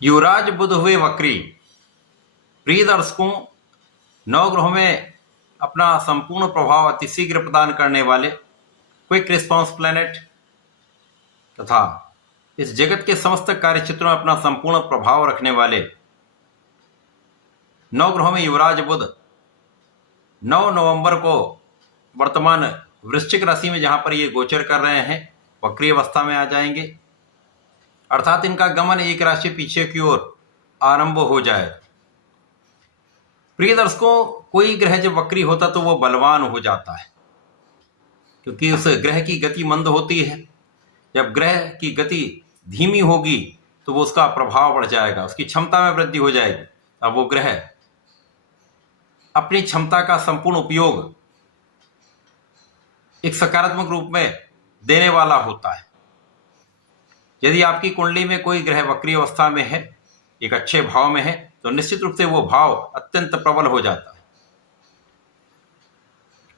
युवराज बुध हुए वक्री। प्रिय दर्शकों, नवग्रहों में अपना संपूर्ण प्रभाव अतिशीघ्र प्रदान करने वाले क्विक रिस्पॉन्स प्लैनेट तथा इस जगत के समस्त कार्यक्षेत्रों में अपना संपूर्ण प्रभाव रखने वाले नवग्रहों में युवराज बुध 9 नवंबर को वर्तमान वृश्चिक राशि में जहां पर ये गोचर कर रहे हैं वक्री अवस्था में आ जाएंगे, अर्थात इनका गमन एक राशि पीछे की ओर आरंभ हो जाए। प्रिय दर्शकों, कोई ग्रह जब वक्री होता तो वो बलवान हो जाता है, क्योंकि उस ग्रह की गति मंद होती है। जब ग्रह की गति धीमी होगी तो वो उसका प्रभाव बढ़ जाएगा, उसकी क्षमता में वृद्धि हो जाएगी। अब वो ग्रह अपनी क्षमता का संपूर्ण उपयोग एक सकारात्मक रूप में देने वाला होता है। यदि आपकी कुंडली में कोई ग्रह वक्री अवस्था में है, एक अच्छे भाव में है, तो निश्चित रूप से वो भाव अत्यंत प्रबल हो जाता है।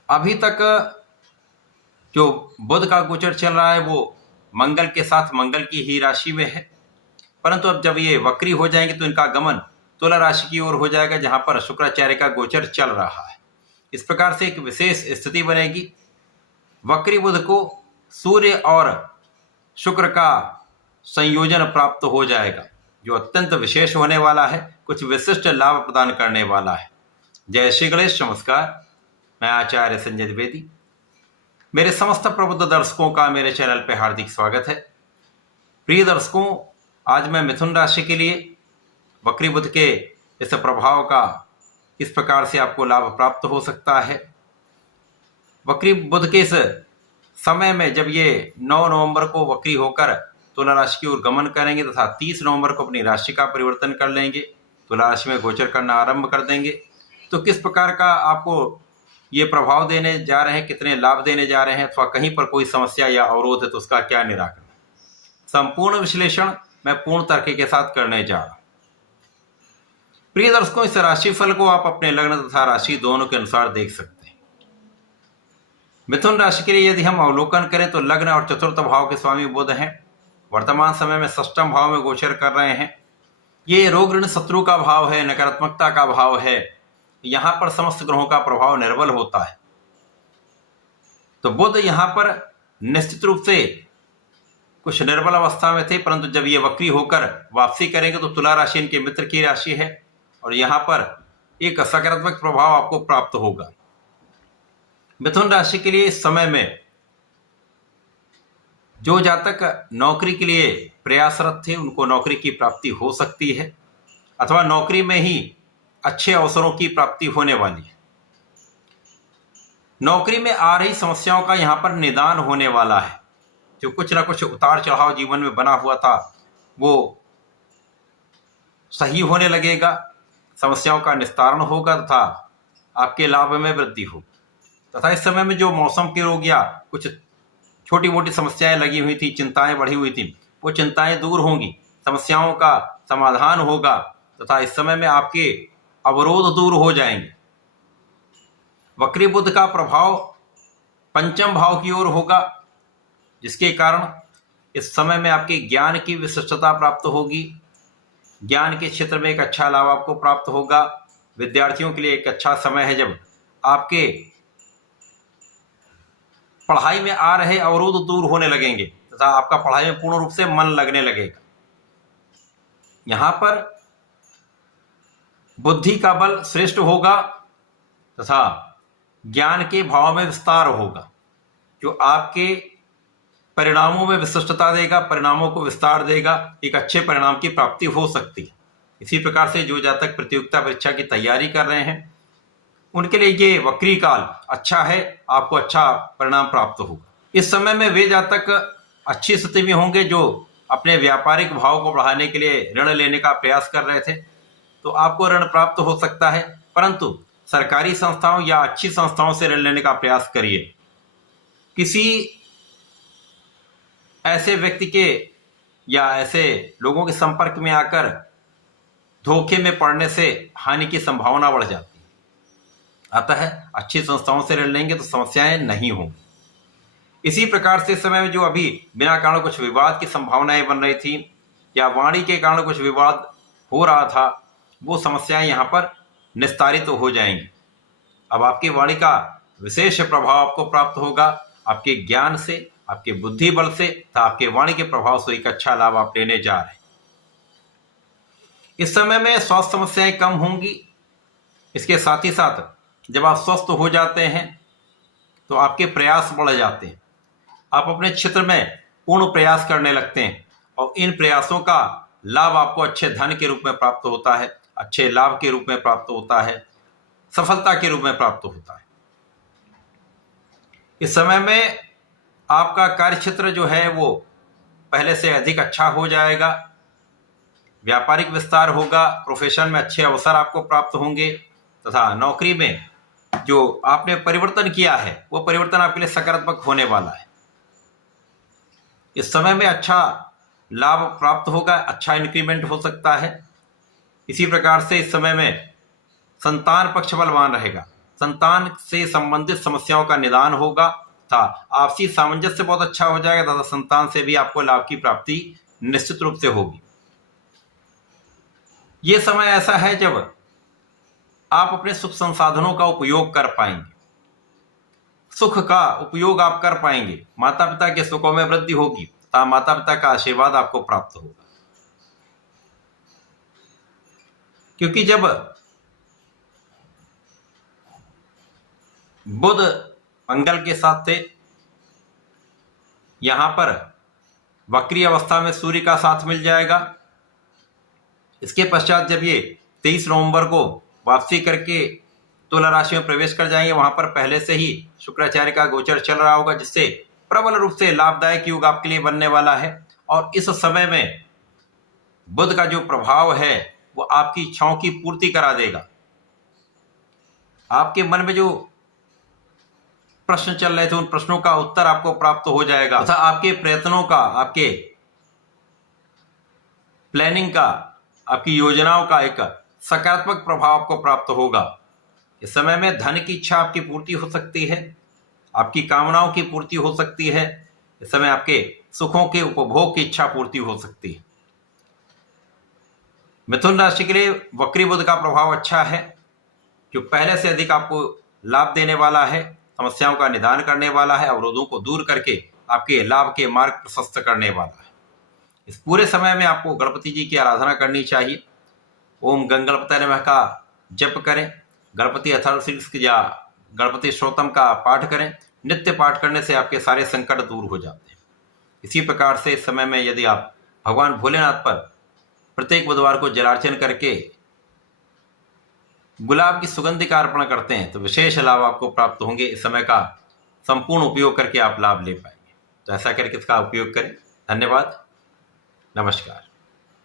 अभी तक जो बुध का गोचर चल रहा है वो मंगल के साथ मंगल की ही राशि में है, परंतु अब जब ये वक्री हो जाएंगे तो इनका गमन तुला राशि की ओर हो जाएगा, जहां पर शुक्राचार्य का गोचर चल रहा है। इस प्रकार से एक विशेष स्थिति बनेगी। वक्री बुध को सूर्य और शुक्र का संयोजन प्राप्त हो जाएगा, जो अत्यंत विशेष होने वाला है, कुछ विशिष्ट लाभ प्रदान करने वाला है। जय श्री गणेश। नमस्कार, मैं आचार्य संजय द्विवेदी। मेरे समस्त प्रबुद्ध दर्शकों का मेरे चैनल पर हार्दिक स्वागत है। प्रिय दर्शकों, आज मैं मिथुन राशि के लिए वक्री बुध के इस प्रभाव का किस प्रकार से आपको लाभ प्राप्त हो सकता है। वक्री बुध के इस समय में जब ये 9 नवंबर को वक्री होकर तुला राशि की ओर गमन करेंगे तथा 30 नवंबर को अपनी राशि का परिवर्तन कर लेंगे, तुला राशि में गोचर करना आरंभ कर देंगे, तो किस प्रकार का आपको ये प्रभाव देने जा रहे हैं, कितने लाभ देने जा रहे हैं, अथवा कहीं पर कोई समस्या या अवरोध है तो उसका क्या निराकरण, संपूर्ण विश्लेषण मैं पूर्ण तर्क के साथ करने जा रहा हूं। प्रिय दर्शकों, इस राशिफल को आप अपने लग्न तथा राशि दोनों के अनुसार देख सकते हैं। मिथुन राशि के लिए यदि हम अवलोकन करें तो लग्न और चतुर्थ भाव के स्वामी बुध हैं, वर्तमान समय में षष्ठम भाव में गोचर कर रहे हैं। ये रोग ऋण शत्रु का भाव है, नकारात्मकता का भाव है। यहां पर समस्त ग्रहों का प्रभाव निर्बल होता है। तो बुध यहां पर निश्चित रूप से कुछ निर्बल अवस्था में थे, परंतु जब ये वक्री होकर वापसी करेंगे तो तुला राशि इनके मित्र की राशि है और यहां पर एक सकारात्मक प्रभाव आपको प्राप्त होगा। मिथुन राशि के लिए इस समय में जो जातक नौकरी के लिए प्रयासरत थे उनको नौकरी की प्राप्ति हो सकती है, अथवा नौकरी में ही अच्छे अवसरों की प्राप्ति होने वाली है। नौकरी में आ रही समस्याओं का यहां पर निदान होने वाला है। जो कुछ ना कुछ उतार चढ़ाव जीवन में बना हुआ था वो सही होने लगेगा, समस्याओं का निस्तारण होगा तथा आपके लाभ में वृद्धि होगी। तथा इस समय में जो मौसम के रोग या कुछ छोटी मोटी समस्याएं लगी हुई थी, चिंताएं बढ़ी हुई थी, वो चिंताएं दूर होंगी, समस्याओं का समाधान होगा तथा इस समय में आपके अवरोध दूर हो जाएंगे। वक्री बुध का प्रभाव पंचम भाव की ओर होगा, जिसके कारण इस समय में आपके ज्ञान की विशिष्टता प्राप्त होगी। ज्ञान के क्षेत्र में एक अच्छा लाभ आपको प्राप्त होगा। विद्यार्थियों के लिए एक अच्छा समय है जब आपके पढ़ाई में आ रहे अवरोध दूर होने लगेंगे तथा आपका पढ़ाई में पूर्ण रूप से मन लगने लगेगा। यहां पर बुद्धि का बल श्रेष्ठ होगा तथा ज्ञान के भाव में विस्तार होगा, जो आपके परिणामों में विशिष्टता देगा, परिणामों को विस्तार देगा, एक अच्छे परिणाम की प्राप्ति हो सकती है। इसी प्रकार से जो जातक प्रतियोगिता परीक्षा की तैयारी कर रहे हैं उनके लिए ये वक्री काल अच्छा है, आपको अच्छा परिणाम प्राप्त होगा। इस समय में वे जातक अच्छी स्थिति में होंगे जो अपने व्यापारिक भाव को बढ़ाने के लिए ऋण लेने का प्रयास कर रहे थे, तो आपको ऋण प्राप्त हो सकता है, परंतु सरकारी संस्थाओं या अच्छी संस्थाओं से ऋण लेने का प्रयास करिए। किसी ऐसे व्यक्ति के या ऐसे लोगों के संपर्क में आकर धोखे में पड़ने से हानि की संभावना बढ़ जाती है। अतः अच्छी संस्थाओं से ऋण लेंगे तो समस्याएं नहीं होंगी। इसी प्रकार से इस समय में जो अभी बिना कारण कुछ विवाद की संभावनाएं बन रही थी या वाणी के कारण कुछ विवाद हो रहा था वो समस्याएं यहाँ पर निस्तारित हो जाएंगी। अब आपकी वाणी का विशेष प्रभाव आपको प्राप्त होगा, आपके ज्ञान से, आपके बुद्धि बल से तथा आपके वाणी के प्रभाव से एक अच्छा लाभ आप लेने जा रहे हैं। इस समय में स्वास्थ्य समस्याएं कम होंगी। इसके साथ ही साथ जब आप स्वस्थ हो जाते हैं तो आपके प्रयास बढ़ जाते हैं। आप अपने क्षेत्र में पूर्ण प्रयास करने लगते हैं और इन प्रयासों का लाभ आपको अच्छे धन के रूप में प्राप्त होता है, अच्छे लाभ के रूप में प्राप्त होता है, सफलता के रूप में प्राप्त होता है। इस समय में आपका कार्य क्षेत्र जो है वो पहले से अधिक अच्छा हो जाएगा, व्यापारिक विस्तार होगा, प्रोफेशन में अच्छे अवसर आपको प्राप्त होंगे तथा नौकरी में जो आपने परिवर्तन किया है वो परिवर्तन आपके लिए सकारात्मक होने वाला है। इस समय में अच्छा लाभ प्राप्त होगा, अच्छा इंक्रीमेंट हो सकता है। इसी प्रकार से इस समय में संतान पक्ष बलवान रहेगा, संतान से संबंधित समस्याओं का निदान होगा तथा आपसी सामंजस्य बहुत अच्छा हो जाएगा तथा संतान से भी आपको लाभ की प्राप्ति निश्चित रूप से होगी। ये समय ऐसा है जब आप अपने सुख संसाधनों का उपयोग कर पाएंगे, सुख का उपयोग आप कर पाएंगे, माता पिता के सुखों में वृद्धि होगी तथा माता पिता का आशीर्वाद आपको प्राप्त होगा। क्योंकि जब बुध मंगल के साथ थे, यहां पर वक्री अवस्था में सूर्य का साथ मिल जाएगा। इसके पश्चात जब ये 23 नवंबर को वापसी करके तुला राशि में प्रवेश कर जाएंगे, वहां पर पहले से ही शुक्राचार्य का गोचर चल रहा होगा, जिससे प्रबल रूप से लाभदायक युग आपके लिए बनने वाला है। और इस समय में बुध का जो प्रभाव है वो आपकी इच्छाओं की पूर्ति करा देगा। आपके मन में जो प्रश्न चल रहे थे उन प्रश्नों का उत्तर आपको प्राप्त हो जाएगा तथा आपके प्रयत्नों का, आपके प्लानिंग का, आपकी योजनाओं का एक सकारात्मक प्रभाव आपको प्राप्त होगा। इस समय में धन की इच्छा आपकी पूर्ति हो सकती है, आपकी कामनाओं की पूर्ति हो सकती है। इस समय आपके सुखों के उपभोग की इच्छा पूर्ति हो सकती है। मिथुन राशि के लिए वक्री बुध का प्रभाव अच्छा है, जो पहले से अधिक आपको लाभ देने वाला है, समस्याओं का निदान करने वाला है, अवरोधों को दूर करके आपके लाभ के मार्ग प्रशस्त करने वाला है। इस पूरे समय में आपको गणपति जी की आराधना करनी चाहिए। ओम गंगणपतये नमः का जप करें, गणपति अथर्वशीर्ष या गणपति स्तोत्रम का पाठ करें। नित्य पाठ करने से आपके सारे संकट दूर हो जाते हैं। इसी प्रकार से इस समय में यदि आप भगवान भोलेनाथ पर प्रत्येक बुधवार को जलार्चन करके गुलाब की सुगंधि का अर्पण करते हैं तो विशेष लाभ आपको प्राप्त होंगे। इस समय का संपूर्ण उपयोग करके आप लाभ ले पाएंगे। तो ऐसा करके इसका उपयोग करें। धन्यवाद, नमस्कार।